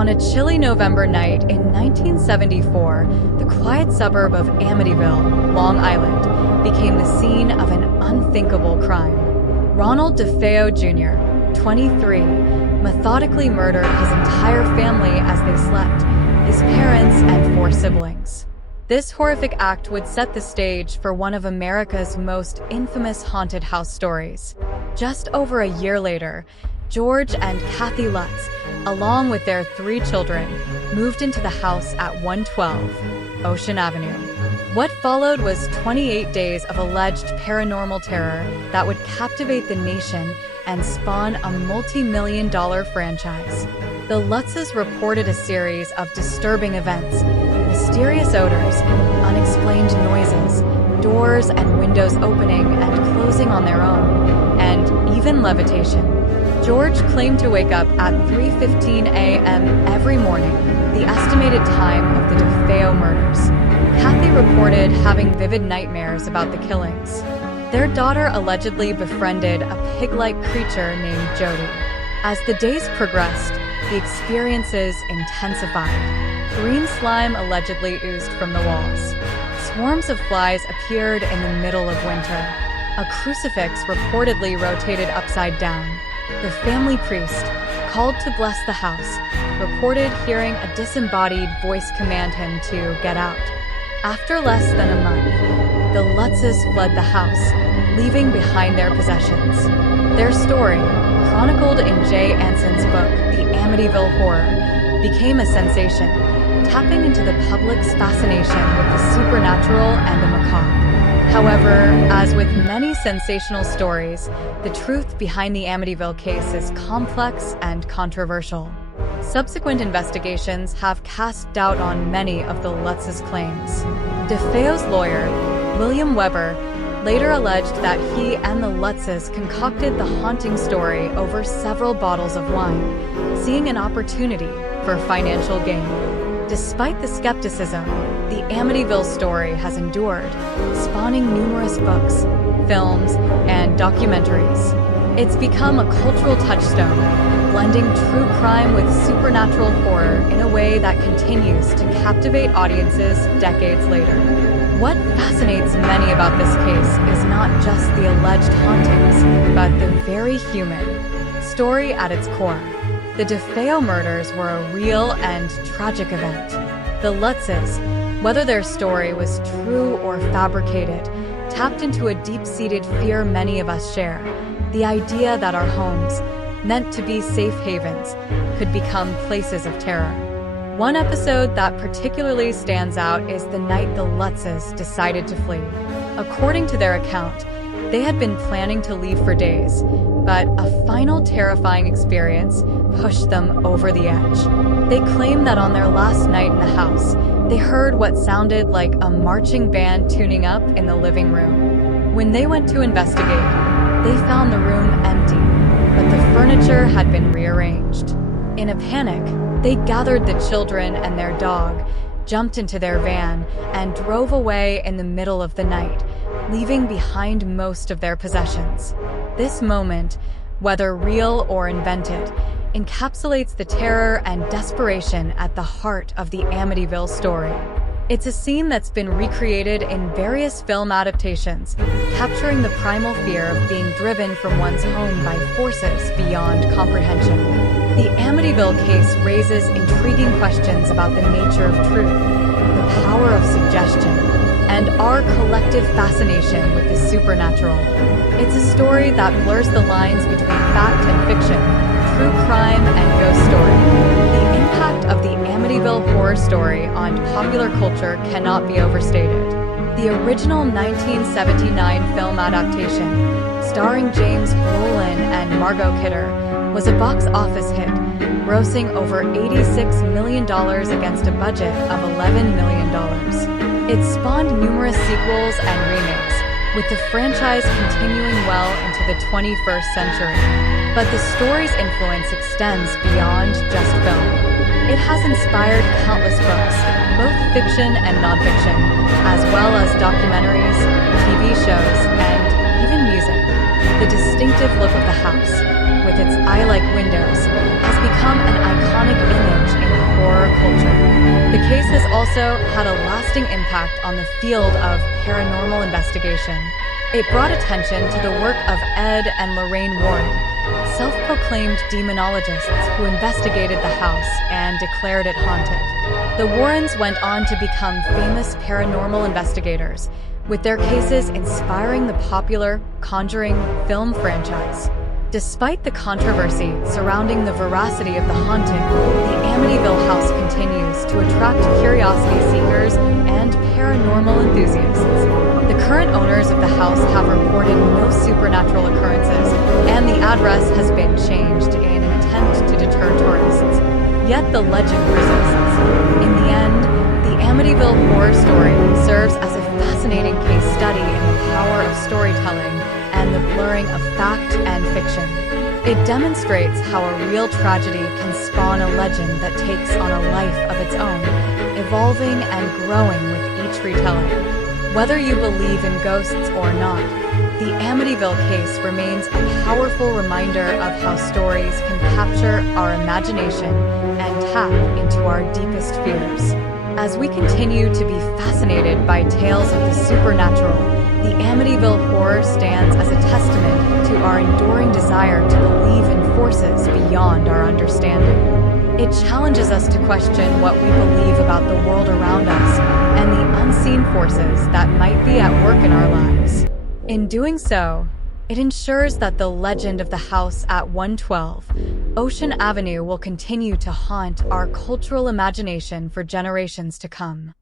On a chilly November night in 1974, the quiet suburb of Amityville, Long Island, became the scene of an unthinkable crime. Ronald DeFeo Jr., 23, methodically murdered his entire family as they slept, his parents and 4 siblings. This horrific act would set the stage for one of America's most infamous haunted house stories. Just over a year later, George and Kathy Lutz, along with their 3 children, moved into the house at 112 Ocean Avenue. What followed was 28 days of alleged paranormal terror that would captivate the nation and spawn a multi-million-dollar franchise. The Lutzes reported a series of disturbing events, mysterious odors, unexplained noises, doors and windows opening and closing on their own, and even levitation. George claimed to wake up at 3:15 a.m. every morning, the estimated time of the DeFeo murders. Kathy reported having vivid nightmares about the killings. Their daughter allegedly befriended a pig-like creature named Jody. As the days progressed, the experiences intensified. Green slime allegedly oozed from the walls. Swarms of flies appeared in the middle of winter. A crucifix reportedly rotated upside down. The family priest, called to bless the house, reported hearing a disembodied voice command him to get out. After less than a month, the Lutzes fled the house, leaving behind their possessions. Their story, chronicled in Jay Anson's book, The Amityville Horror, became a sensation, tapping into the public's fascination with the supernatural and the macabre. However, as with many sensational stories, the truth behind the Amityville case is complex and controversial. Subsequent investigations have cast doubt on many of the Lutzes' claims. DeFeo's lawyer, William Weber, later alleged that he and the Lutzes concocted the haunting story over several bottles of wine, seeing an opportunity for financial gain. Despite the skepticism, the Amityville story has endured, spawning numerous books, films, and documentaries. It's become a cultural touchstone, blending true crime with supernatural horror in a way that continues to captivate audiences decades later. What fascinates many about this case is not just the alleged hauntings, but the very human story at its core. The DeFeo murders were a real and tragic event. The Lutzes, whether their story was true or fabricated, tapped into a deep-seated fear many of us share, the idea that our homes, meant to be safe havens, could become places of terror. One episode that particularly stands out is the night the Lutzes decided to flee. According to their account, they had been planning to leave for days, but a final terrifying experience pushed them over the edge. They claim that on their last night in the house, they heard what sounded like a marching band tuning up in the living room. When they went to investigate, they found the room empty, but the furniture had been rearranged. In a panic, they gathered the children and their dog, jumped into their van, and drove away in the middle of the night, leaving behind most of their possessions. This moment, whether real or invented, encapsulates the terror and desperation at the heart of the Amityville story. It's a scene that's been recreated in various film adaptations, capturing the primal fear of being driven from one's home by forces beyond comprehension. The Amityville case raises intriguing questions about the nature of truth, the power of suggestion, and our collective fascination with the supernatural. It's a story that blurs the lines between fact and fiction, true crime and ghost story. The impact of the Amityville horror story on popular culture cannot be overstated. The original 1979 film adaptation, starring James Brolin and Margot Kidder, was a box office hit, grossing over $86 million against a budget of $11 million. It spawned numerous sequels and remakes, with the franchise continuing well into the 21st century. But the story's influence extends beyond just film. It has inspired countless books, both fiction and nonfiction, as well as documentaries, TV shows, and even music. The distinctive look of the house, with its eye-like windows, has become an iconic image in also had a lasting impact on the field of paranormal investigation. It brought attention to the work of Ed and Lorraine Warren, self-proclaimed demonologists who investigated the house and declared it haunted. The Warrens went on to become famous paranormal investigators, with their cases inspiring the popular Conjuring film franchise. Despite the controversy surrounding the veracity of the haunting, the Amityville house continues to attract curiosity seekers and paranormal enthusiasts. The current owners of the house have reported no supernatural occurrences, and the address has been changed in an attempt to deter tourists. Yet the legend persists. In the end, the Amityville horror story serves as a fascinating case study in the power of storytelling and the blurring of fact and fiction. It demonstrates how a real tragedy can spawn a legend that takes on a life of its own, evolving and growing with each retelling. Whether you believe in ghosts or not, the Amityville case remains a powerful reminder of how stories can capture our imagination and tap into our deepest fears. As we continue to be fascinated by tales of the supernatural, the Amityville horror stands as a testament to our enduring desire to believe in forces beyond our understanding. It challenges us to question what we believe about the world around us and the unseen forces that might be at work in our lives. In doing so, it ensures that the legend of the house at 112 Ocean Avenue will continue to haunt our cultural imagination for generations to come.